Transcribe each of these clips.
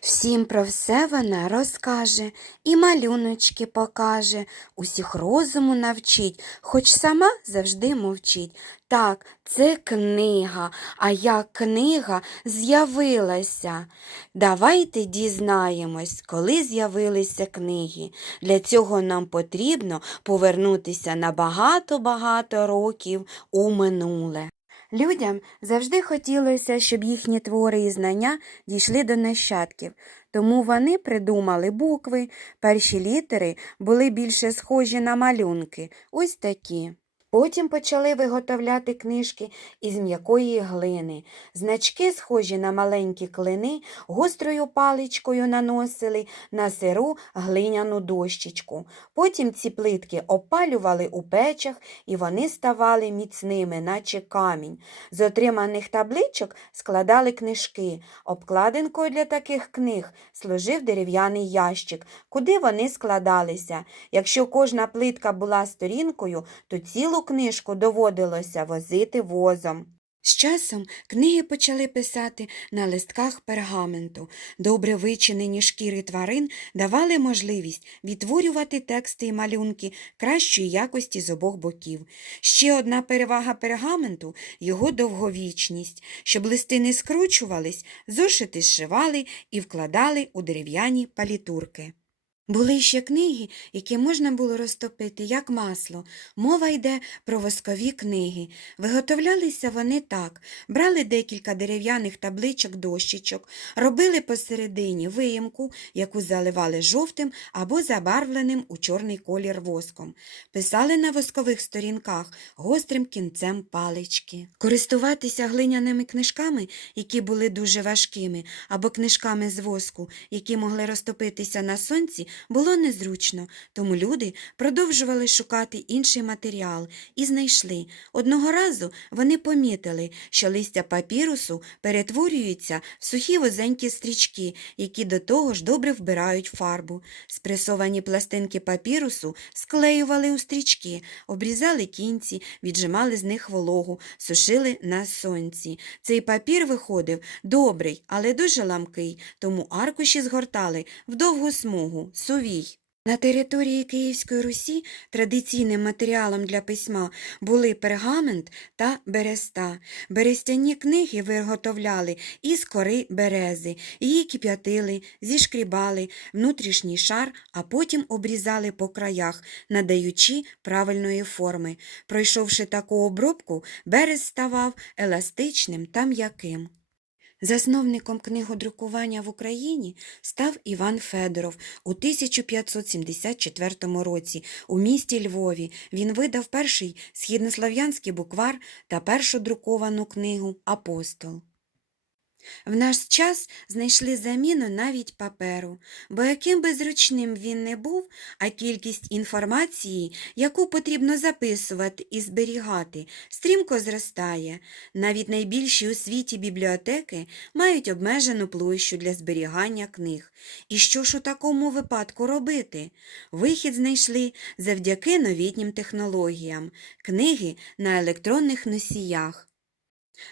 Всім про все вона розкаже і малюночки покаже, усіх розуму навчить, хоч сама завжди мовчить. Так, це книга, а як книга з'явилася. Давайте дізнаємось, коли з'явилися книги. Для цього нам потрібно повернутися на багато-багато років у минуле. Людям завжди хотілося, щоб їхні твори і знання дійшли до нащадків, тому вони придумали букви. Перші літери були більше схожі на малюнки, ось такі. Потім почали виготовляти книжки із м'якої глини. Значки, схожі на маленькі клини, гострою паличкою наносили на сиру глиняну дощечку. Потім ці плитки опалювали у печах, і вони ставали міцними, наче камінь. З отриманих табличок складали книжки. Обкладинкою для таких книг служив дерев'яний ящик, куди вони складалися. Якщо кожна плитка була сторінкою, то цілу книжку доводилося возити возом. З часом книги почали писати на листках пергаменту. Добре вичинені шкіри тварин давали можливість відтворювати тексти і малюнки кращої якості з обох боків. Ще одна перевага пергаменту – його довговічність. Щоб листи не скручувались, зошити зшивали і вкладали у дерев'яні палітурки. Були ще книги, які можна було розтопити, як масло. Мова йде про воскові книги. Виготовлялися вони так: брали декілька дерев'яних табличок дощечок, робили посередині виємку, яку заливали жовтим або забарвленим у чорний колір воском. Писали на воскових сторінках гострим кінцем палички. Користуватися глиняними книжками, які були дуже важкими, або книжками з воску, які могли розтопитися на сонці, було незручно, тому люди продовжували шукати інший матеріал і знайшли. Одного разу вони помітили, що листя папірусу перетворюються в сухі вузенькі стрічки, які до того ж добре вбирають фарбу. Спресовані пластинки папірусу склеювали у стрічки, обрізали кінці, віджимали з них вологу, сушили на сонці. Цей папір виходив добрий, але дуже ламкий, тому аркуші згортали в довгу смугу, сувій. На території Київської Русі традиційним матеріалом для письма були пергамент та береста. Берестяні книги виготовляли із кори берези, її кип'ятили, зішкрібали внутрішній шар, а потім обрізали по краях, надаючи правильної форми. Пройшовши таку обробку, берез ставав еластичним та м'яким. Засновником книгодрукування в Україні став Іван Федоров у 1574 році у місті Львові. Він видав перший східнослов'янський буквар та першу друковану книгу Апостол. В наш час знайшли заміну навіть паперу, бо яким би зручним він не був, а кількість інформації, яку потрібно записувати і зберігати, стрімко зростає. Навіть найбільші у світі бібліотеки мають обмежену площу для зберігання книг. І що ж у такому випадку робити? Вихід знайшли завдяки новітнім технологіям книги на електронних носіях.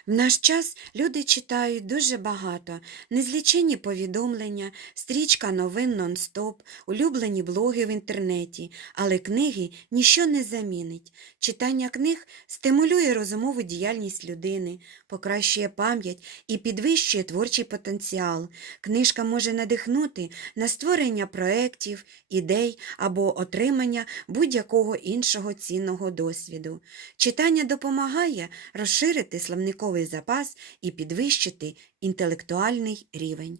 В наш час люди читають дуже багато, незліченні повідомлення, стрічка новин нон-стоп, улюблені блоги в інтернеті, але книги ніщо не замінить. Читання книг стимулює розумову діяльність людини, покращує пам'ять і підвищує творчий потенціал. Книжка може надихнути на створення проєктів, ідей або отримання будь-якого іншого цінного досвіду. Читання допомагає розширити словниковий запас і підвищити інтелектуальний рівень.